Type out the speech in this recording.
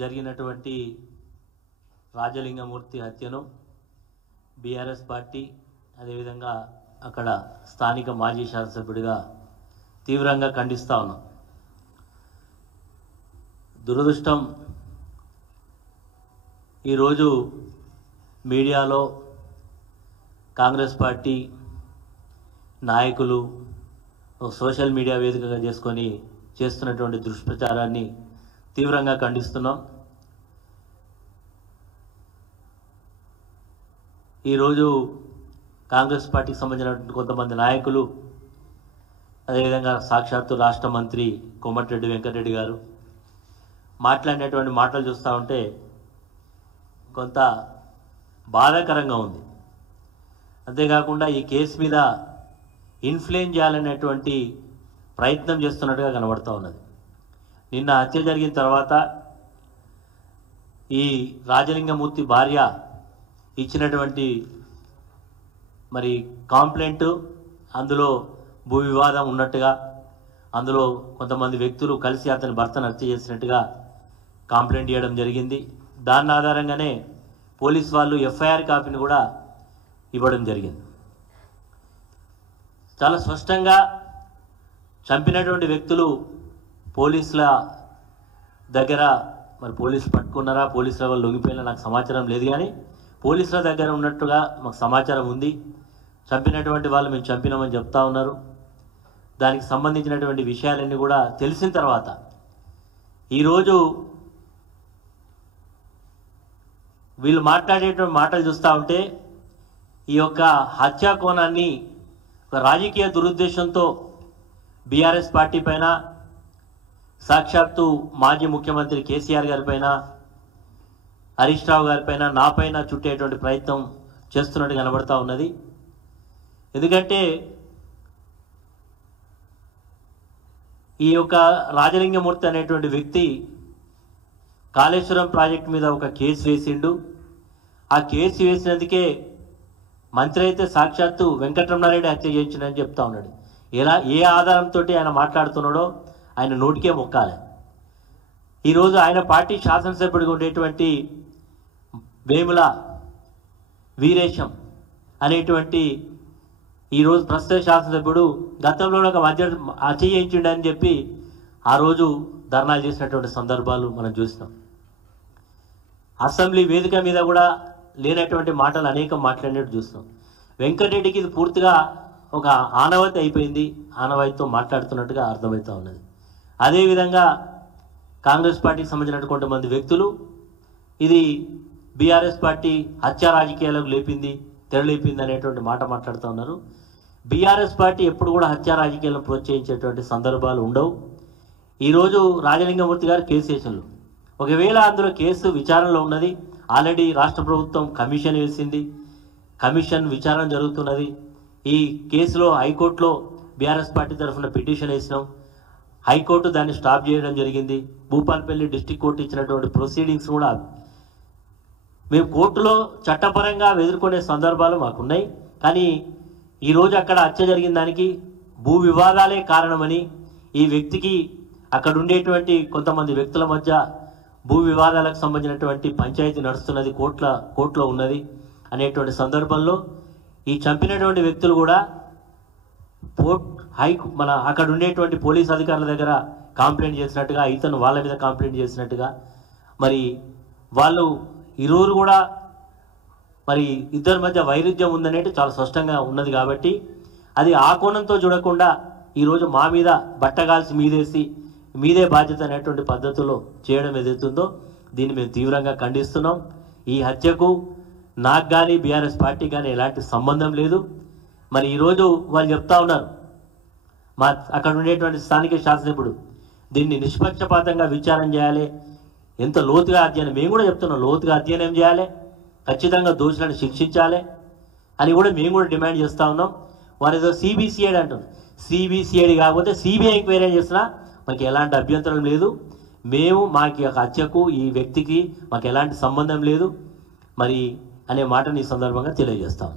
జరిగినటువంటి Rajalinga Murthy హత్యను BRS party అదేవిధంగా అక్కడ స్థానిక మాజీ శాసనసభ్యుడిగా తీవ్రంగా ఖండిస్తా ఉన్నాం. దురదృష్టం ఈరోజు మీడియాలో కాంగ్రెస్ పార్టీ నాయకులు సోషల్ మీడియా వేదికగా చేసుకొని చేస్తున్నటువంటి దుష్ప్రచారాన్ని తీవ్రంగా ఖండిస్తున్నాం. ఈరోజు కాంగ్రెస్ పార్టీకి సంబంధించినటువంటి కొంతమంది నాయకులు అదేవిధంగా సాక్షాత్తు రాష్ట్ర మంత్రి కోమటిరెడ్డి వెంకటరెడ్డి గారు మాట్లాడినటువంటి మాటలు చూస్తూ ఉంటే కొంత బాధాకరంగా ఉంది. అంతేకాకుండా ఈ కేసు మీద ఇన్ఫ్లుయెన్స్ చేయాలనేటువంటి ప్రయత్నం చేస్తున్నట్టుగా కనబడుతూ ఉన్నది. నిన్న హత్య జరిగిన తర్వాత ఈ రాజలింగమూర్తి భార్య ఇచ్చినటువంటి మరి కాంప్లైంట్, అందులో భూ వివాదం ఉన్నట్టుగా, అందులో కొంతమంది వ్యక్తులు కలిసి అతని భర్తను హత్య చేసినట్టుగా కాంప్లైంట్ చేయడం జరిగింది. దాని ఆధారంగానే పోలీస్ వాళ్ళు ఎఫ్ఐఆర్ కాపీని కూడా ఇవ్వడం జరిగింది. చాలా స్పష్టంగా చంపినటువంటి వ్యక్తులు పోలీసుల దగ్గర, మరి పోలీసులు పట్టుకున్నారా, పోలీసుల వాళ్ళు లొంగిపోయినా నాకు సమాచారం లేదు, కానీ పోలీసుల దగ్గర ఉన్నట్టుగా మాకు సమాచారం ఉంది. చంపినటువంటి వాళ్ళు మేము చంపినామని చెప్తా ఉన్నారు. దానికి సంబంధించినటువంటి విషయాలన్నీ కూడా తెలిసిన తర్వాత ఈరోజు వీళ్ళు మాట్లాడేటువంటి మాటలు చూస్తూ ఉంటే ఈ యొక్క హత్యా కోణాన్ని ఒక రాజకీయ దురుద్దేశంతో బీఆర్ఎస్ పార్టీ పైన, సాక్షాత్తు మాజీ ముఖ్యమంత్రి కేసీఆర్ గారి పైన, హరీష్ రావు గారి పైన, నా పైన చుట్టేటువంటి ప్రయత్నం చేస్తున్నట్టు కనబడతా ఉన్నది. ఎందుకంటే ఈ యొక్క రాజలింగమూర్తి అనేటువంటి వ్యక్తి కాళేశ్వరం ప్రాజెక్టు మీద ఒక కేసు వేసిండు. ఆ కేసు వేసినందుకే మంత్రి అయితే సాక్షాత్తు వెంకటరమణారెడ్డి హత్య చేయించిందని చెప్తా ఉన్నాడు. ఏ ఆధారంతో ఆయన మాట్లాడుతున్నాడో ఆయన నోటికే మొక్కాలి. ఈరోజు ఆయన పార్టీ శాసనసభ్యుడిగా ఉండేటువంటి వేముల వీరేశం అనేటువంటి ఈరోజు ప్రస్తుత శాసనసభ్యుడు గతంలో ఒక హత్య చేయించిండని చెప్పి ఆ రోజు ధర్నాలు చేసినటువంటి సందర్భాలు మనం చూసినాం. అసెంబ్లీ వేదిక మీద కూడా లేనటువంటి మాటలు అనేకం మాట్లాడినట్టు చూస్తాం. వెంకటరెడ్డికి ఇది పూర్తిగా ఒక ఆనవాయితీ అయిపోయింది, ఆనవాయితీతో మాట్లాడుతున్నట్టుగా అర్థమవుతూ ఉన్నది. అదేవిధంగా కాంగ్రెస్ పార్టీకి సంబంధించిన కొంతమంది వ్యక్తులు ఇది బీఆర్ఎస్ పార్టీ హత్యా రాజకీయాలకు తెరలేపింది అనేటువంటి మాట మాట్లాడుతూ ఉన్నారు. బీఆర్ఎస్ పార్టీ ఎప్పుడు కూడా హత్యా రాజకీయాలను ప్రోత్సహించేటువంటి సందర్భాలు ఉండవు. ఈరోజు రాజలింగమూర్తి గారు కేసు వేసిండ్రు. ఒకవేళ అందులో కేసు విచారణలో ఉన్నది, ఆల్రెడీ రాష్ట్ర ప్రభుత్వం కమిషన్ వేసింది, కమిషన్ విచారణ జరుగుతున్నది. ఈ కేసులో హైకోర్టులో బీఆర్ఎస్ పార్టీ తరఫున పిటిషన్ వేసినాం. హైకోర్టు దాన్ని స్టాప్ చేయడం జరిగింది. భూపాలపల్లి డిస్టిక్ కోర్టు ఇచ్చినటువంటి ప్రొసీడింగ్స్ కూడా మేము కోర్టులో చట్టపరంగా ఎదుర్కొనే సందర్భాలు మాకున్నాయి. కానీ ఈరోజు అక్కడ హత్య జరిగిన దానికి భూ వివాదాలే కారణమని, ఈ వ్యక్తికి అక్కడ ఉండేటువంటి కొంతమంది వ్యక్తుల మధ్య భూ వివాదాలకు సంబంధించినటువంటి పంచాయతీ నడుస్తున్నది, కోర్టులో ఉన్నది అనేటువంటి సందర్భంలో ఈ చంపినటువంటి వ్యక్తులు కూడా మన అక్కడ ఉండేటువంటి పోలీస్ అధికారుల దగ్గర కంప్లైంట్ చేసినట్టుగా, ఇతను వాళ్ళ మీద కంప్లైంట్ చేసినట్టుగా, మరి వాళ్ళు ఇరువురు కూడా మరి ఇద్దరి మధ్య వైరుధ్యం ఉందనేది చాలా స్పష్టంగా ఉన్నది. కాబట్టి అది ఆ కోణంతో చూడకుండా ఈరోజు మా మీద బట్టగాల్సి మీదే బాధ్యత అనేటువంటి పద్ధతుల్లో చేయడం ఏదైతుందో దీన్ని మేము తీవ్రంగా ఖండిస్తున్నాం. ఈ హత్యకు నాకు కానీ బీఆర్ఎస్ పార్టీ కానీ ఎలాంటి సంబంధం లేదు. మరి ఈరోజు వాళ్ళు చెప్తా ఉన్నారు, అక్కడ ఉండేటువంటి స్థానిక శాసనసభ్యుడు దీన్ని నిష్పక్షపాతంగా విచారణ చేయాలి, ఎంత లోతుగా అధ్యయనం, మేము కూడా చెప్తున్నాం, లోతుగా అధ్యయనం చేయాలి, ఖచ్చితంగా దోషులను శిక్షించాలి అని కూడా మేము కూడా డిమాండ్ చేస్తూ ఉన్నాం. వారు ఏదో సిబిసిఐడి అంటున్నారు. సిబిసిఐడి కాకపోతే సిబిఐ ఎంక్వైరీ చేసినా మాకు ఎలాంటి అభ్యంతరం లేదు. మాకు హత్యకు ఈ వ్యక్తికి మాకు ఎలాంటి సంబంధం లేదు మరి అనే మాటని ఈ సందర్భంగా తెలియజేస్తాం.